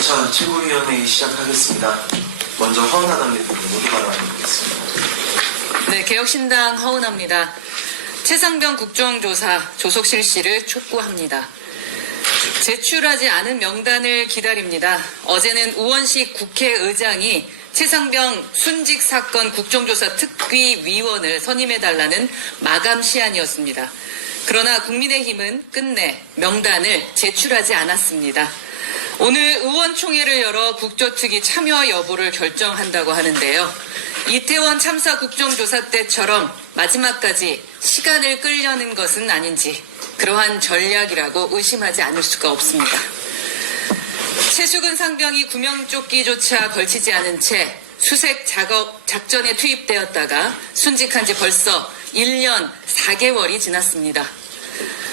자, 최고위원회의 시작하겠습니다. 먼저 허은하 대표님 모두 발언하겠습니다. 네, 개혁신당 허은하입니다. 최상병 국정조사 조속 실시를 촉구합니다. 제출하지 않은 명단을 기다립니다. 어제는 우원식 국회의장이 최상병 순직 사건 국정조사 특위위원을 선임해달라는 마감 시한이었습니다. 그러나 국민의힘은 끝내 명단을 제출하지 않았습니다. 오늘 의원총회를 열어 국조특위 참여 여부를 결정한다고 하는데요. 이태원 참사 국정조사 때처럼 마지막까지 시간을 끌려는 것은 아닌지 그러한 전략이라고 의심하지 않을 수가 없습니다. 최수근 상병이 구명조끼조차 걸치지 않은 채 수색 작전에 투입되었다가 순직한 지 벌써 1년 4개월이 지났습니다.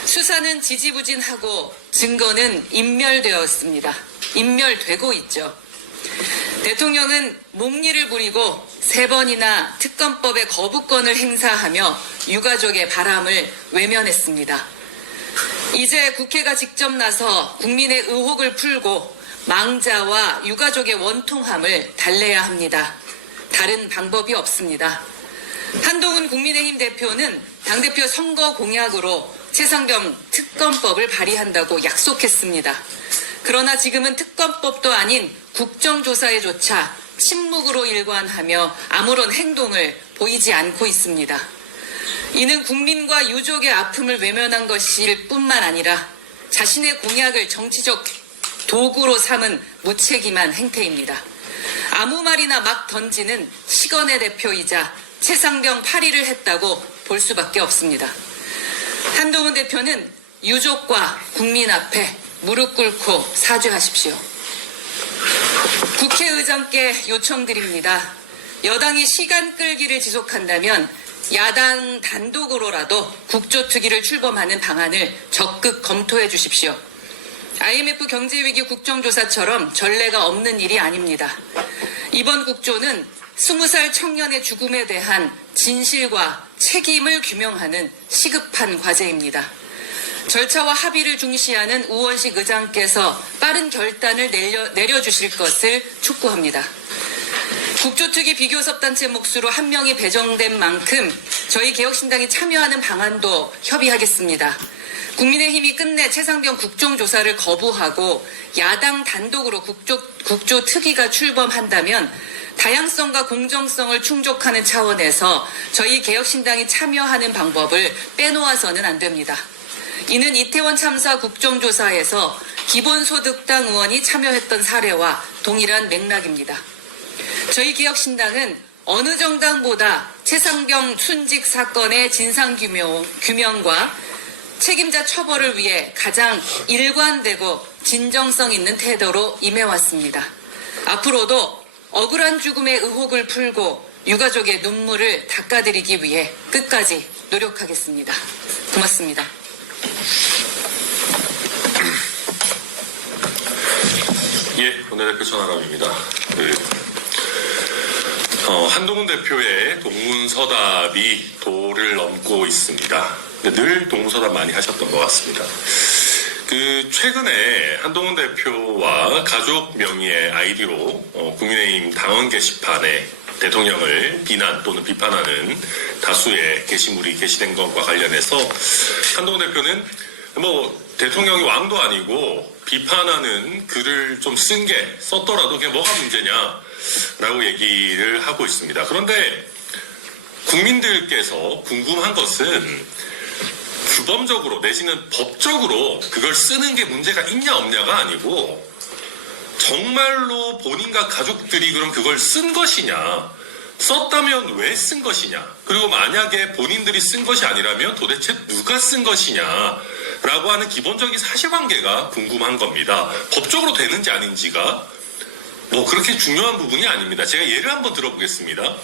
수사는 지지부진하고 증거는 인멸되고 있죠. 대통령은 목리를 부리고 3번이나 특검법의 거부권을 행사하며 유가족의 바람을 외면했습니다. 이제 국회가 직접 나서 국민의 의혹을 풀고 망자와 유가족의 원통함을 달래야 합니다. 다른 방법이 없습니다. 한동훈 국민의힘 대표는 당대표 선거 공약으로 최상병 특검법을 발의한다고 약속했습니다. 그러나 지금은 특검법도 아닌 국정조사에조차 침묵으로 일관하며 아무런 행동을 보이지 않고 있습니다. 이는 국민과 유족의 아픔을 외면한 것일 뿐만 아니라 자신의 공약을 정치적 도구로 삼은 무책임한 행태입니다. 아무 말이나 막 던지는 시건의 대표이자 최상병 파리를 했다고 볼 수밖에 없습니다. 한동훈 대표는 유족과 국민 앞에 무릎 꿇고 사죄하십시오. 국회의장께 요청드립니다. 여당이 시간 끌기를 지속한다면 야당 단독으로라도 국조특위를 출범하는 방안을 적극 검토해 주십시오. IMF 경제위기 국정조사처럼 전례가 없는 일이 아닙니다. 이번 국조는 20살 청년의 죽음에 대한 진실과 책임을 규명하는 시급한 과제입니다. 절차와 합의를 중시하는 우원식 의장께서 빠른 결단을 내려주실 것을 촉구합니다. 국조특위 비교섭단체 몫으로 1명이 배정된 만큼 저희 개혁신당이 참여하는 방안도 협의하겠습니다. 국민의힘이 끝내 최상병 국정조사를 거부하고 야당 단독으로 국조특위가 출범한다면 다양성과 공정성을 충족하는 차원에서 저희 개혁신당이 참여하는 방법을 빼놓아서는 안 됩니다. 이는 이태원 참사 국정조사에서 기본소득당 의원이 참여했던 사례와 동일한 맥락입니다. 저희 개혁신당은 어느 정당보다 최상병 순직 사건의 진상규명과 책임자 처벌을 위해 가장 일관되고 진정성 있는 태도로 임해왔습니다. 앞으로도 억울한 죽음의 의혹을 풀고 유가족의 눈물을 닦아드리기 위해 끝까지 노력하겠습니다. 고맙습니다. 예, 원내대표 전하람입니다. 한동훈 대표의 동문서답이 도를 넘고 있습니다. 늘 동문서답 많이 하셨던 것 같습니다. 최근에 한동훈 대표와 가족 명의의 아이디로 국민의힘 당원 게시판에 대통령을 비난 또는 비판하는 다수의 게시물이 게시된 것과 관련해서 한동훈 대표는 대통령이 왕도 아니고 비판하는 글을 좀 썼더라도 그게 뭐가 문제냐라고 얘기를 하고 있습니다. 그런데 국민들께서 궁금한 것은 규범적으로 내지는 법적으로 그걸 쓰는 게 문제가 있냐 없냐가 아니고 정말로 본인과 가족들이 그럼 그걸 쓴 것이냐, 썼다면 왜 쓴 것이냐, 그리고 만약에 본인들이 쓴 것이 아니라면 도대체 누가 쓴 것이냐 라고 하는 기본적인 사실관계가 궁금한 겁니다. 법적으로 되는지 아닌지가 그렇게 중요한 부분이 아닙니다. 제가 예를 한번 들어보겠습니다.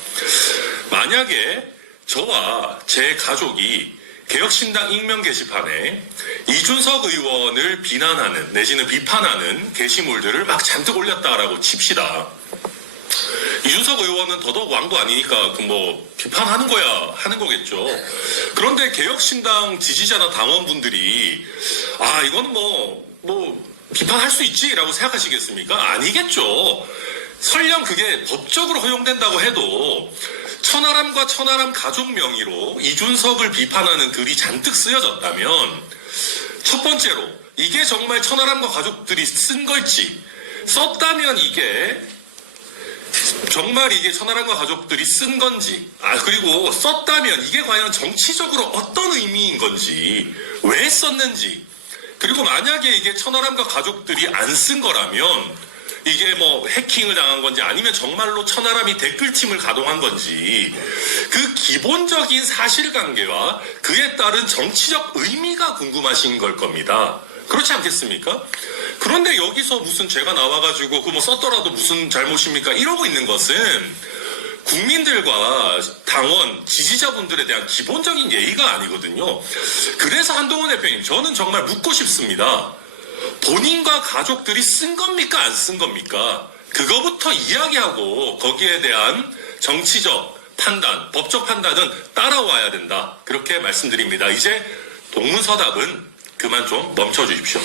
만약에 저와 제 가족이 개혁신당 익명 게시판에 이준석 의원을 비난하는 내지는 비판하는 게시물들을 막 잔뜩 올렸다라고 칩시다. 이준석 의원은 더더욱 왕도 아니니까 비판하는 거야 하는 거겠죠. 그런데 개혁신당 지지자나 당원분들이 이거는 비판할 수 있지라고 생각하시겠습니까? 아니겠죠. 설령 그게 법적으로 허용된다고 해도 천하람과 천하람 가족 명의로 이준석을 비판하는 글이 잔뜩 쓰여졌다면 첫 번째로 이게 정말 천하람과 가족들이 쓴 걸지, 썼다면 이게 정말 이게 천하람과 가족들이 쓴 건지, 그리고 썼다면 이게 과연 정치적으로 어떤 의미인 건지, 왜 썼는지, 그리고 만약에 이게 천하람과 가족들이 안 쓴 거라면 이게 뭐 해킹을 당한 건지 아니면 정말로 천하람이 댓글침을 가동한 건지, 그 기본적인 사실관계와 그에 따른 정치적 의미가 궁금하신 걸 겁니다. 그렇지 않겠습니까? 그런데 여기서 무슨 죄가 나와가지고 그 뭐 썼더라도 무슨 잘못입니까? 이러고 있는 것은 국민들과 당원, 지지자분들에 대한 기본적인 예의가 아니거든요. 그래서 한동훈 대표님, 저는 정말 묻고 싶습니다. 본인과 가족들이 쓴 겁니까? 안 쓴 겁니까? 그거부터 이야기하고 거기에 대한 정치적 판단, 법적 판단은 따라와야 된다. 그렇게 말씀드립니다. 이제 동문서답은 그만 좀 멈춰주십시오.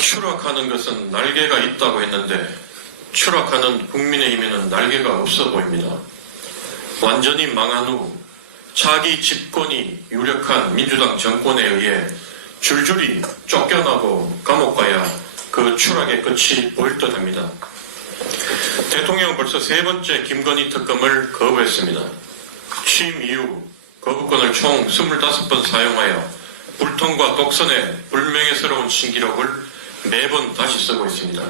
추락하는 것은 날개가 있다고 했는데 추락하는 국민의힘에는 날개가 없어 보입니다. 완전히 망한 후 차기 집권이 유력한 민주당 정권에 의해 줄줄이 쫓겨나고 감옥 가야 그 추락의 끝이 보일 듯합니다. 대통령은 벌써 세 번째 김건희 특검을 거부했습니다. 취임 이후 거부권을 총 25번 사용하여 불통과 독선의 불명예스러운 신기록을 매번 다시 쓰고 있습니다.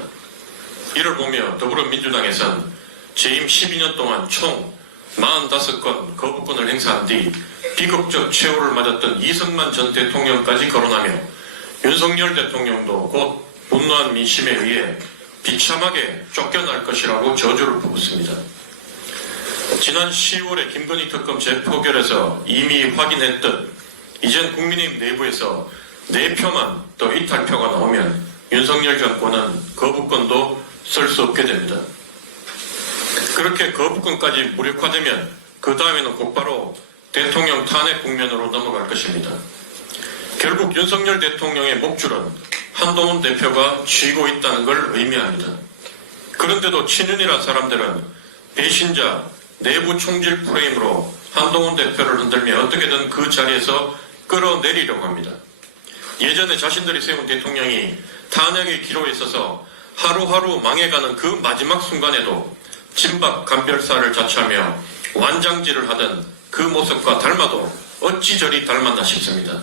이를 보며 더불어민주당에선 재임 12년 동안 총 45건 거부권을 행사한 뒤 비극적 최후를 맞았던 이승만 전 대통령까지 거론하며 윤석열 대통령도 곧 분노한 민심에 의해 비참하게 쫓겨날 것이라고 저주를 부었습니다. 지난 10월에 김건희 특검 재표결에서 이미 확인했듯 이젠 국민의힘 내부에서 4표만 더 이탈표가 나오면 윤석열 정권은 거부권도 쓸 수 없게 됩니다. 그렇게 거부권까지 무력화되면 그 다음에는 곧바로 대통령 탄핵 국면으로 넘어갈 것입니다. 결국 윤석열 대통령의 목줄은 한동훈 대표가 쥐고 있다는 걸 의미합니다. 그런데도 친윤이라 사람들은 배신자, 내부 총질 프레임으로 한동훈 대표를 흔들며 어떻게든 그 자리에서 끌어내리려고 합니다. 예전에 자신들이 세운 대통령이 탄핵의 기로에 있어서 하루하루 망해가는 그 마지막 순간에도 진박 간별사를 자처하며 완장질을 하던 그 모습과 닮아도 어찌 저리 닮았나 싶습니다.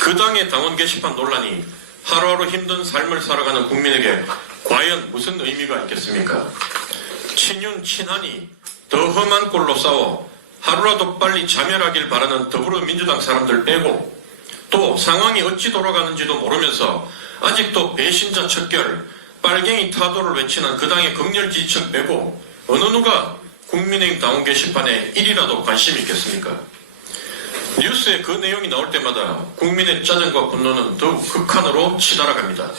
그 당의 당원 게시판 논란이 하루하루 힘든 삶을 살아가는 국민에게 과연 무슨 의미가 있겠습니까? 친윤, 친한이 더 험한 꼴로 싸워 하루라도 빨리 자멸하길 바라는 더불어민주당 사람들 빼고 또 상황이 어찌 돌아가는지도 모르면서 아직도 배신자 척결, 빨갱이 타도를 외치는 그 당의 극렬 지지층 빼고 어느 누가 국민의힘 당원 게시판에 1이라도 관심이 있겠습니까? 뉴스에 그 내용이 나올 때마다 국민의 짜증과 분노는 더욱 극한으로 치달아갑니다.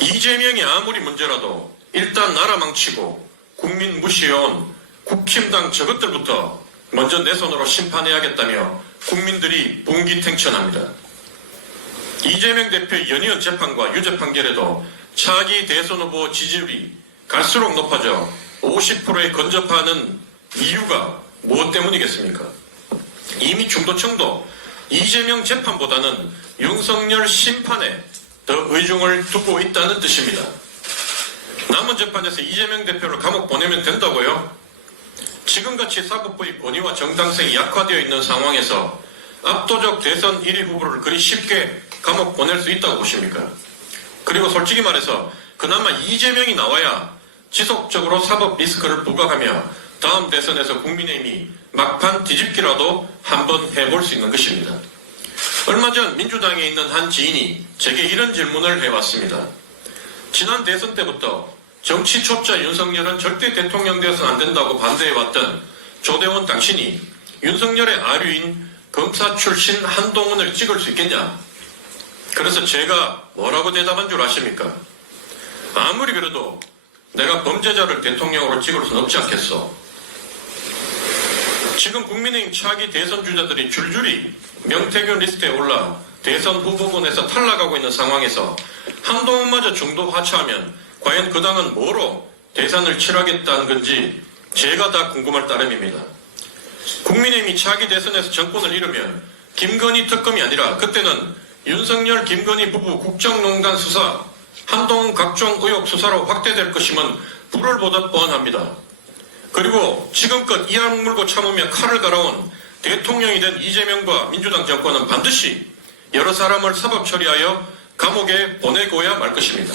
이재명이 아무리 문제라도 일단 나라 망치고 국민 무시해온 국힘당 저것들부터 먼저 내 손으로 심판해야겠다며 국민들이 분기탱천합니다. 이재명 대표의 연이은 재판과 유죄 판결에도 차기 대선 후보 지지율이 갈수록 높아져 50%에 근접하는 이유가 무엇 때문이겠습니까? 이미 중도층도 이재명 재판보다는 윤석열 심판에 더 의중을 두고 있다는 뜻입니다. 남은 재판에서 이재명 대표를 감옥 보내면 된다고요? 지금같이 사법부의 권위와 정당성이 약화되어 있는 상황에서 압도적 대선 1위 후보를 그리 쉽게 감옥 보낼 수 있다고 보십니까? 그리고 솔직히 말해서 그나마 이재명이 나와야 지속적으로 사법 리스크를 부각하며 다음 대선에서 국민의힘이 막판 뒤집기라도 한번 해볼 수 있는 것입니다. 얼마 전 민주당에 있는 한 지인이 제게 이런 질문을 해왔습니다. 지난 대선 때부터 정치 초짜 윤석열은 절대 대통령 되어서는 안 된다고 반대해왔던 조대원 당신이 윤석열의 아류인 검사 출신 한동훈을 찍을 수 있겠냐? 그래서 제가 뭐라고 대답한 줄 아십니까? 아무리 그래도 내가 범죄자를 대통령으로 찍을 수는 없지 않겠어. 지금 국민의힘 차기 대선 주자들이 줄줄이 명태균 리스트에 올라 대선 후보군에서 탈락하고 있는 상황에서 한동훈마저 중도 하차하면 과연 그 당은 뭐로 대선을 치르겠다는 건지 제가 다 궁금할 따름입니다. 국민의힘이 차기 대선에서 정권을 잃으면 김건희 특검이 아니라 그때는 윤석열, 김건희 부부 국정농단 수사, 한동훈 각종 의혹 수사로 확대될 것임은 불을 보듯 뻔합니다. 그리고 지금껏 이악 물고 참으며 칼을 갈아온 대통령이 된 이재명과 민주당 정권은 반드시 여러 사람을 사법 처리하여 감옥에 보내고야 말 것입니다.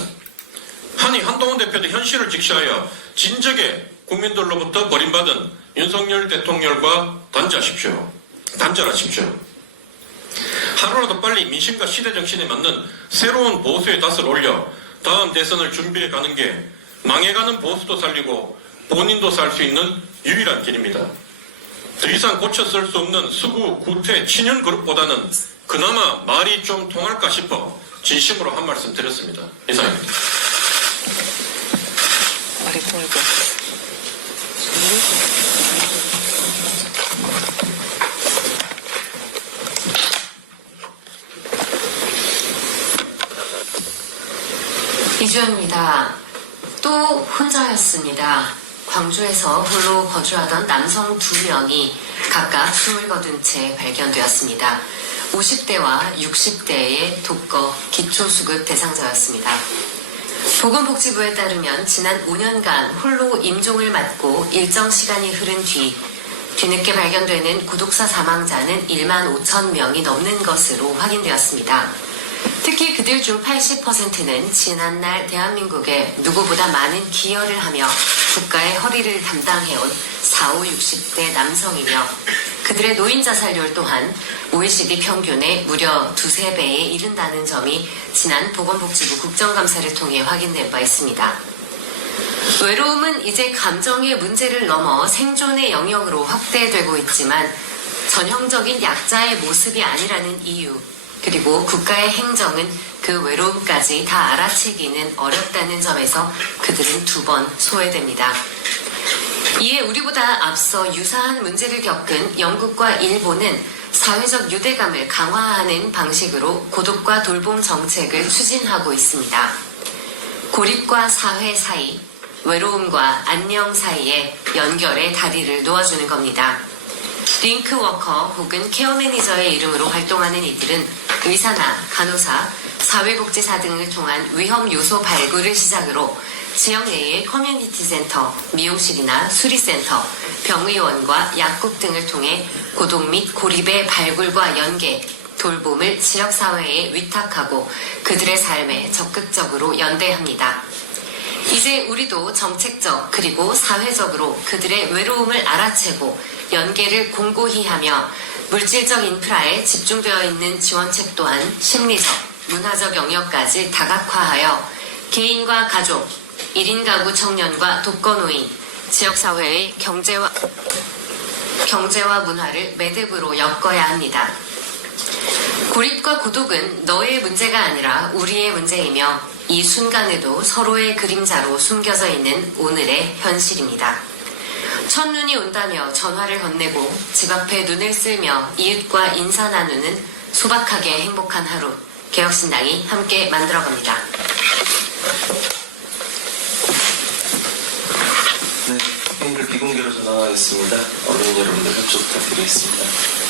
아니 한동훈 대표도 현실을 직시하여 진작에 국민들로부터 버림받은 윤석열 대통령과 단절하십시오. 하루라도 빨리 민심과 시대 정신에 맞는 새로운 보수의 낯을 올려 다음 대선을 준비해 가는 게 망해가는 보수도 살리고 본인도 살 수 있는 유일한 길입니다. 더 이상 고쳐 쓸 수 없는 수구, 구태, 친윤 그룹보다는 그나마 말이 좀 통할까 싶어 진심으로 한 말씀 드렸습니다. 이상입니다. 말이 통할까? 이주연입니다. 또 혼자였습니다. 광주에서 홀로 거주하던 남성 2명이 각각 숨을 거둔 채 발견되었습니다. 50대와 60대의 독거 기초수급 대상자였습니다. 보건복지부에 따르면 지난 5년간 홀로 임종을 맞고 일정 시간이 흐른 뒤늦게 발견되는 구독사 사망자는 1만 5천 명이 넘는 것으로 확인되었습니다. 특히 그들 중 80%는 지난날 대한민국에 누구보다 많은 기여를 하며 국가의 허리를 담당해온 40, 60대 남성이며 그들의 노인 자살률 또한 OECD 평균의 무려 2~3배에 이른다는 점이 지난 보건복지부 국정감사를 통해 확인된 바 있습니다. 외로움은 이제 감정의 문제를 넘어 생존의 영역으로 확대되고 있지만 전형적인 약자의 모습이 아니라는 이유, 그리고 국가의 행정은 그 외로움까지 다 알아채기는 어렵다는 점에서 그들은 2번 소외됩니다. 이에 우리보다 앞서 유사한 문제를 겪은 영국과 일본은 사회적 유대감을 강화하는 방식으로 고독과 돌봄 정책을 추진하고 있습니다. 고립과 사회 사이, 외로움과 안녕 사이에 연결의 다리를 놓아주는 겁니다. 링크워커 혹은 케어 매니저의 이름으로 활동하는 이들은 의사나 간호사, 사회복지사 등을 통한 위험 요소 발굴을 시작으로 지역 내의 커뮤니티 센터, 미용실이나 수리센터, 병의원과 약국 등을 통해 고독 및 고립의 발굴과 연계, 돌봄을 지역사회에 위탁하고 그들의 삶에 적극적으로 연대합니다. 이제 우리도 정책적 그리고 사회적으로 그들의 외로움을 알아채고 연계를 공고히 하며 물질적 인프라에 집중되어 있는 지원책 또한 심리적, 문화적 영역까지 다각화하여 개인과 가족, 1인 가구 청년과 독거노인, 지역사회의 경제와 문화를 매듭으로 엮어야 합니다. 고립과 고독은 너의 문제가 아니라 우리의 문제이며 이 순간에도 서로의 그림자로 숨겨져 있는 오늘의 현실입니다. 첫눈이 온다며 전화를 건네고 집 앞에 눈을 쓸며 이웃과 인사 나누는 소박하게 행복한 하루, 개혁신당이 함께 만들어갑니다. 네, 회의를 비공개로 전환하겠습니다. 언론 여러분들 협조 부탁드리겠습니다.